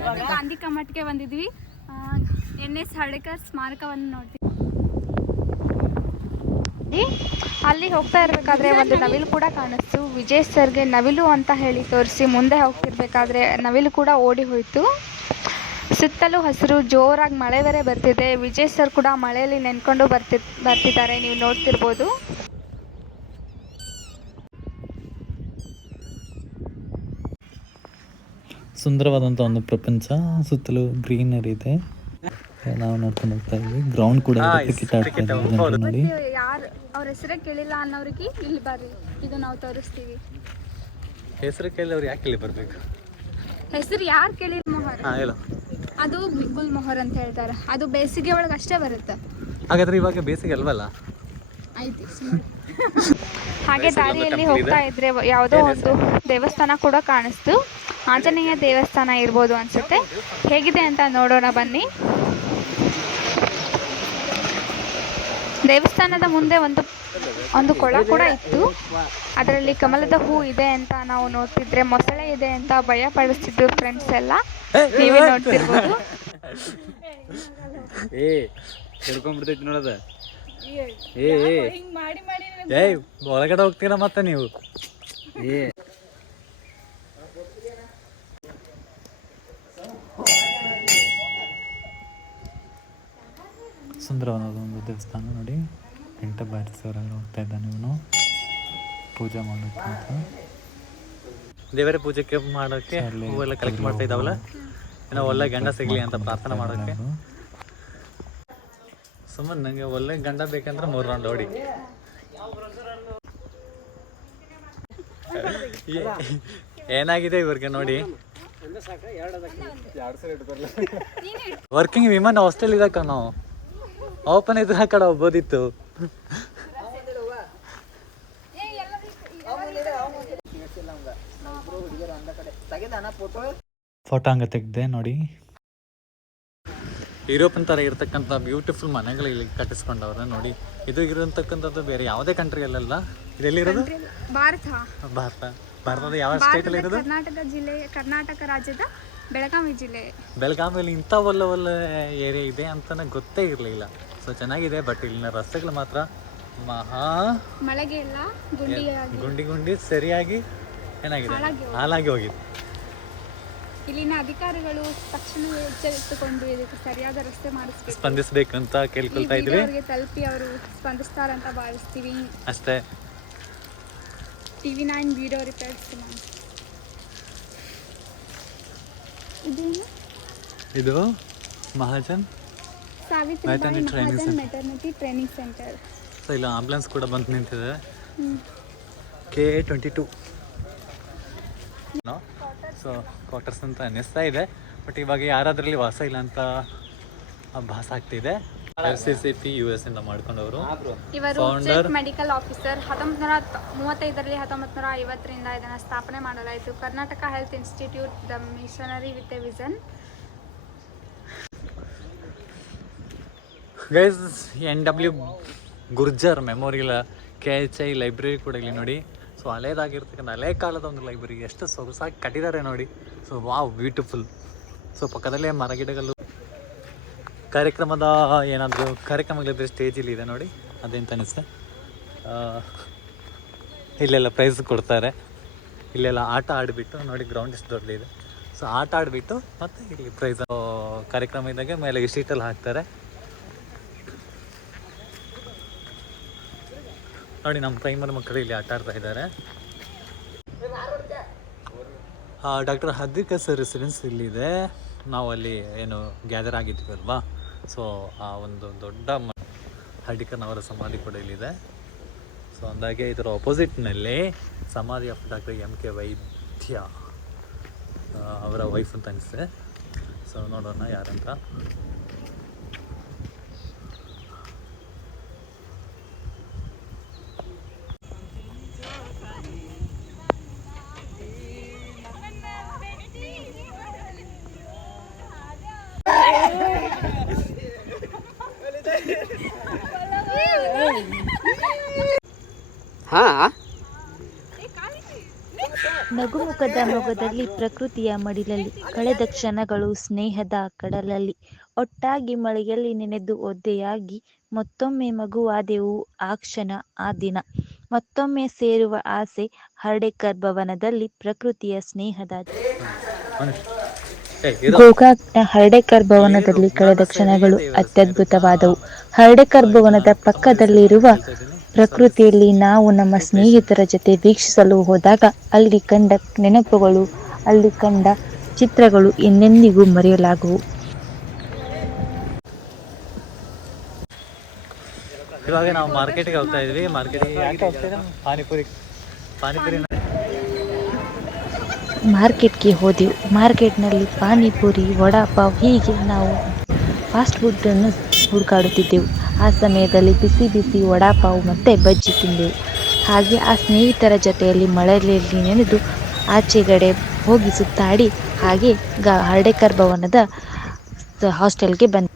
ಇವಾಗ ಗಾಂಧಿ ಕಮ್ಮಟ್ಗೆ ಬಂದಿದ್ವಿ. N S Hallikar ಸ್ಮಾರಕವನ್ನು ನೋಡ್ತೀವಿ. ಅಲ್ಲಿ ಹೋಗ್ತಾ ಇರಬೇಕಾದ್ರೆ ಒಂದು ನವಿಲು ಕೂಡ ಕಾಣಿಸ್ತು. ವಿಜಯ್ ಸರ್ಗೆ ನವಿಲು ಅಂತ ಹೇಳಿ ತೋರಿಸಿ ಮುಂದೆ ಹೋಗ್ತಿರ್ಬೇಕಾದ್ರೆ ನವಿಲು ಕೂಡ ಓಡಿ ಹೋಯ್ತು. ಸುತ್ತಲೂ ಹಸಿರು ಜೋರಾಗಿ ಮಳೆ ಬೇರೆ ಬರ್ತಿದೆ. ವಿಜಯ್ ಸರ್ ಕೂಡ ಮಳೆಯಲ್ಲಿ ನೆನ್ಕೊಂಡು ಬರ್ತಿ ಬರ್ತಿದ್ದಾರೆ. ನೀವು ನೋಡ್ತಿರ್ಬೋದು. ಸುಂದರವಾದಂಥ ಒಂದು ಪ್ರಪಂಚ ಸುತ್ತಲೂ ಗ್ರೀನರಿ ಇದೆ. ನಾವು ನೋಡ್ಕೊಂಡು ಹೋಗ್ತಾ ಇದ್ವಿ. ಗ್ರೌಂಡ್ ಕೂಡ ಇದೆ ಕ್ರಿಕೆಟ್ ಆಡ್ತಾ ಇದ್ದಾರೆ ನೋಡಿ. ಯಾರು ಅವ್ರ ಹೆಸರೇ ಕೇಳಿಲ್ಲ ಅನ್ನೋರಿಗೆ ಇಲ್ಲಿ ಬರ್ರಿ. ಇದು ನಾವು ತೋರಿಸ್ತೀವಿ. ಹೆಸರು ಕೇಳಿ ಅವ್ರು ಯಾಕೆ ಇಲ್ಲಿ ಬರಬೇಕು? ಹೆಸರು ಯಾರು ಕೇಳಿಲ್ಲ ಮೊಹರ್? ಹಾಂ ಹೇಳು. ಅದು ಬಿಗುಲ್ ಮೊಹರ್ ಅಂತ ಹೇಳ್ತಾರೆ. ಅದು ಬೇಸಿಗೆ ಒಳಗೆ ಅಷ್ಟೇ ಬರುತ್ತೆ. ಹಾಗಾದ್ರೆ ಇವಾಗ ಬೇಸಿಗೆ ಅಲ್ವಲ್ಲ? ಐತಿ ಹಾಗೆ ದಾರಿಯಲ್ಲಿ ಹೋಗ್ತಾ ಇದ್ರೆ ಯಾವುದೋ ಒಂದು ದೇವಸ್ಥಾನ ಕೂಡ ಕಾಣಿಸ್ತು. ಆಂಜನೇಯ ದೇವಸ್ಥಾನ ಇರ್ಬೋದು ಅನ್ಸುತ್ತೆ. ಹೇಗಿದೆ ಅಂತ ನೋಡೋಣ ಬನ್ನಿ. ದೇವಸ್ಥಾನದ ಮುಂದೆ ಒಂದು ಒಂದು ಕೊಳ ಕೂಡ ಇತ್ತು. ಅದರಲ್ಲಿ ಕಮಲದ ಹೂ ಇದೆ ಅಂತ ನಾವು ನೋಡ್ತಿದ್ರೆ ಮೊಸಳೆ ಇದೆ ಅಂತ ಭಯ ಪಡಿಸ್ತಿದ್ರು ಫ್ರೆಂಡ್ಸ್ ಎಲ್ಲ. ನೀವೇ ನೋಡ್ತಿರ್ಬೋದು. ಏ ಹಿಡ್ಕೊಂಡ್ಬಿಡ್ತೈತಿ ನೋಡದ. ಏ ಏ. ಏ ಒಳಗಡೆ ಹೋಗ್ತೀರಾ ಮತ್ತೆ ನೀವು? ಏ. ಸುಂದರವಾದ ಒಂದು ದೇವಸ್ಥಾನ ನೋಡಿ. ಎಂಟ ಬಾರಿಸೋರ ಹೋಗ್ತಾ ಇದ್ದಾನೆ ಇವನು. ಪೂಜೆ ಮಾಡೋಕೆ ಅಂತ ದೇವರ ಪೂಜೆಗೆ ಮಾಡೋಕೆ ಹೂವೆಲ್ಲ ಕಲೆಕ್ಟ್ ಮಾಡ್ತಾ ಇದ್ದಾವಲ್ಲ? ಏನೋ ಒಳ್ಳೆ ಗಂಡ ಸಿಗಲಿ ಅಂತ ಪ್ರಾರ್ಥನೆ ಮಾಡೋಕ್ಕೆ. ಸುಮ್ಮನೆ ನಂಗೆ ಒಳ್ಳೆ ಗಂಡ ಬೇಕಂದ್ರೆ ಮೂರು ರೌಂಡ್ ಓಡಿ. ಏ- ಏನಾಗಿದೆ ಇವ್ರಿಗೆ ನೋಡಿ? ವರ್ಕಿಂಗ್ ವಿಮನ್ ಹಾಸ್ಟೆಲ್ ಇದಕ್ಕ ನಾವು. ಓಪನ್ ಇದ್ರೆ ಆ ಕಡೆ ಹೋಗ್ಬೋದಿತ್ತು ಫೋಟೋ ಹಂಗೆ ತೆಗ್ದೆ ನೋಡಿ. ಯುರೋಪಿನ ಥರ ಇರ್ತಕ್ಕಂಥ ಬ್ಯೂಟಿಫುಲ್ ಮನೆಗಳು ಇಲ್ಲಿ ಕಟ್ಟಿಸ್ಕೊಂಡವ್ರೆ ನೋಡಿ. ಇದು ಇರತಕ್ಕಂಥದ್ದು ಬೇರೆ ಯಾವುದೇ ಕಂಟ್ರಿಯಲ್ಲ ಇದೆಲ್ಲಿರೋದು ಭಾರತ. ಭಾರತ. ಭಾರತದ ಯಾವ ಸ್ಟೇಟ್ ಅಲ್ಲಿ ಇರೋದು ಕರ್ನಾಟಕ ಜಿಲ್ಲೆ ಕರ್ನಾಟಕ ರಾಜ್ಯದ ಬೆಳಗಾವಿ ಜಿಲ್ಲೆ. ಬೆಳಗಾವಿಯಲ್ಲಿ ಇಂಥ ಒಳ್ಳೆ ಒಳ್ಳೆ ಏರಿಯಾ ಇದೆ ಅಂತ ಗೊತ್ತೇ ಇರಲಿಲ್ಲ. ಸೊ ಚೆನ್ನಾಗಿದೆ ಬಟ್ ಇಲ್ಲಿನ ರಸ್ತೆಗಳು ಮಾತ್ರ ಮಹಾ ಮಳೆಗೆ ಎಲ್ಲ ಗುಂಡಿ ಗುಂಡಿ ಸರಿಯಾಗಿ ಏನಾಗಿದೆ? ಹಾಳಾಗಿ ಹೋಗಿದೆ. ಇಲ್ಲಿನ ಅಧಿಕಾರಿಗಳು ತಕ್ಷಣ ಎಚ್ಚರಿಸಿಕೊಂಡು ಇದಕ್ಕೆ ಸರಿಯಾದ ರಸ್ತೆ ಮಾಡಿಸ್ಬೇಕು. ಸ್ಪಂದಿಸಬೇಕು ಅಂತ ಕೇಳ್ಕೊಳ್ತಾ ಇದ್ದೀವಿ ಇದ್ವಿ. ತಲ್ಪಿ ಅವರು ಸ್ಪಂದಿಸ್ತಾರಂತ ಭಾವಿಸ್ತೀವಿ. ಅಷ್ಟೇ. ಟಿವಿ ನೈನ್ ವಿಡಿಯೋ ರಿಪೇರ್ಸ್ ಇದು Mahajan Savitribai Mahajan maternity training centre so ಇಲ್ಲ ಆಂಬುಲೆನ್ಸ್ ಕೂಡ ಬಂದು ನಿಂತಿದೆ. K twenty two so quarters ಅಂತ ಅನ್ನಿಸ್ತಾ ಇದೆ. ಬಟ್ ಇವಾಗ ಯಾರಾದ್ರಲ್ಲಿ ವಾಸ ಇಲ್ಲ ಅಂತ ಭಾಸ ಆಗ್ತಿದೆ. F C C P U S ಇಂದ ಮಾಡ್ಕೊಂಡವರು. ಇವರು. ಚೀಫ್ ಮೆಡಿಕಲ್ ಆಫೀಸರ್ ಹತ್ತೊಂಬತ್ತು ನೂರ ಮೂವತ್ತೈದರಲ್ಲಿ ಹತ್ತೊಂಬತ್ತು ನೂರ ಐವತ್ತರಿಂದ ಇದನ್ನು ಸ್ಥಾಪನೆ ಮಾಡಲಾಯಿತು Karnataka health institute the missionary with a vision guys N W Gurjar memorial K H I library ಕೂಡ ಇಲ್ಲಿ ನೋಡಿ. ಸೊ ಹಳೇದಾಗಿರ್ತಕ್ಕಂಥ ಹಳೆ ಕಾಲದ ಒಂದು ಲೈಬ್ರರಿ ಎಷ್ಟು ಸೊಗಸಾಗಿ ಕಟ್ಟಿದ್ದಾರೆ ನೋಡಿ. ಸೊ ವಾವ್ ಬ್ಯೂಟಿಫುಲ್ ಸೊ ಪಕ್ಕದಲ್ಲೇ ಮರಗಿಡಗಳು. ಕಾರ್ಯಕ್ರಮದ ಏನಾದರೂ ಕಾರ್ಯಕ್ರಮಗಳಿದ್ರೆ ಸ್ಟೇಜಲ್ಲಿ ಇದೆ ನೋಡಿ. ಅದೇಂತ ಅನಿಸುತ್ತೆ ಇಲ್ಲೆಲ್ಲ ಪ್ರೈಸ್ ಕೊಡ್ತಾರೆ. ಇಲ್ಲೆಲ್ಲ ಆಟ ಆಡಿಬಿಟ್ಟು ನೋಡಿ ಗ್ರೌಂಡ್ ಎಷ್ಟು ದೊಡ್ಡದಿದೆ. ಸೊ ಆಟ ಆಡಿಬಿಟ್ಟು ಮತ್ತು ಇಲ್ಲಿ ಪ್ರೈಸ್ ಕಾರ್ಯಕ್ರಮ ಇದ್ದಾಗ ಮೇಲೆ ಶೀಟಲ್ಲಿ ಹಾಕ್ತಾರೆ. ನೋಡಿ, ನಮ್ಮ ಪ್ರೈಮರಿ ಮಕ್ಕಳು ಇಲ್ಲಿ ಆಟ ಆಡ್ತಾ ಇದ್ದಾರೆ. ಡಾಕ್ಟರ್ ಹದ್ದಿಕ ಸರ್ ರೆಸಿಡೆನ್ಸ್ ಇಲ್ಲಿದೆ. ನಾವು ಅಲ್ಲಿ ಏನು ಗ್ಯಾದರ್ ಆಗಿದ್ವಿ ಅಲ್ವಾ? ಸೊ ಆ ಒಂದು ದೊಡ್ಡ ಮ ಹರ್ಡಿಕರ್ನವರ ಸಮಾಧಿ ಕೂಡ ಇಲ್ಲಿದೆ. ಸೊ ಅಂದಾಗೆ ಇದರ ಆಪೋಸಿಟ್ನಲ್ಲಿ ಸಮಾಧಿ ಆಫ್ ಡಾಕ್ಟರ್ ಎಂ ಕೆ ವೈದ್ಯ ಅವರ ವೈಫ್ ಅಂತ ಅನಿಸುತ್ತೆ. ಸೊ ನೋಡೋಣ ಯಾರಂತ. ಹಾ? ನಗುಮುಖದ ಮೊಗದಲ್ಲಿ ಪ್ರಕೃತಿಯ ಮಡಿಲಲ್ಲಿ ಕಳೆದ ಕ್ಷಣಗಳು ಸ್ನೇಹದ ಕಡಲಲ್ಲಿ. ಒಟ್ಟಾಗಿ ಮಳೆಯಲ್ಲಿ ನೆನೆದು ಒದ್ದೆಯಾಗಿ ಮತ್ತೊಮ್ಮೆ ಮಗುವಾದೆವು ಆ ಕ್ಷಣ ಆ ದಿನ. ಮತ್ತೊಮ್ಮೆ ಸೇರುವ ಆಸೆ ಹರಡೇಕರ್ ಭವನದಲ್ಲಿ ಪ್ರಕೃತಿಯ ಸ್ನೇಹದ ಗೋಕಾಕ್ನ ಹರ್ಡೇಕರ್ ಭವನದಲ್ಲಿ ಕಳೆದ ಕ್ಷಣಗಳು ಅತ್ಯದ್ಭುತವಾದವು. ಹರಡೇಕರ್ ಭವನದ ಪಕ್ಕದಲ್ಲಿರುವ ಪ್ರಕೃತಿಯಲ್ಲಿ ನಾವು ನಮ್ಮ ಸ್ನೇಹಿತರ ಜೊತೆ ವೀಕ್ಷಿಸಲು ಹೋದಾಗ ಅಲ್ಲಿ ಕಂಡ ನೆನಪುಗಳು ಅಲ್ಲಿ ಕಂಡ ಚಿತ್ರಗಳು ಎಂದೆಂದಿಗೂ ಮರೆಯಲಾಗುವು. ಇವಾಗ ನಾವು ಮಾರ್ಕೆಟ್ಗೆ ಹೋಗ್ತಾ ಇದ್ವಿ. ಮಾರ್ಕೆಟ್ಗೆ? ಪಾನಿಪುರಿ ಪಾನಿಪುರಿ ಮಾರ್ಕೆಟ್ಗೆ ಹೋದೆವು. ಮಾರ್ಕೆಟ್ನಲ್ಲಿ ಪಾನಿಪುರಿ ವಡಾಪಾವ್ ಹೀಗೆ ನಾವು ಫಾಸ್ಟ್ ಫುಡ್ಡನ್ನು ಹುಡುಕಾಡುತ್ತಿದ್ದೆವು. ಆ ಸಮಯದಲ್ಲಿ ಬಿಸಿ ಬಿಸಿ ವಡಾಪಾವ್ ಮತ್ತು ಬಜ್ಜಿ ತಿಂದೆವು ಹಾಗೆ ಆ ಸ್ನೇಹಿತರ ಜೊತೆಯಲ್ಲಿ ಮಳೆಯಲ್ಲಿ ನೆನೆದು ಆಚೆಗಡೆ ಹೋಗಿ ಸುತ್ತಾಡಿ ಹಾಗೆ ಗ ಹರ್ಡೇಕರ್ ಭವನದ ಹಾಸ್ಟೆಲ್ಗೆ ಬಂದೆ.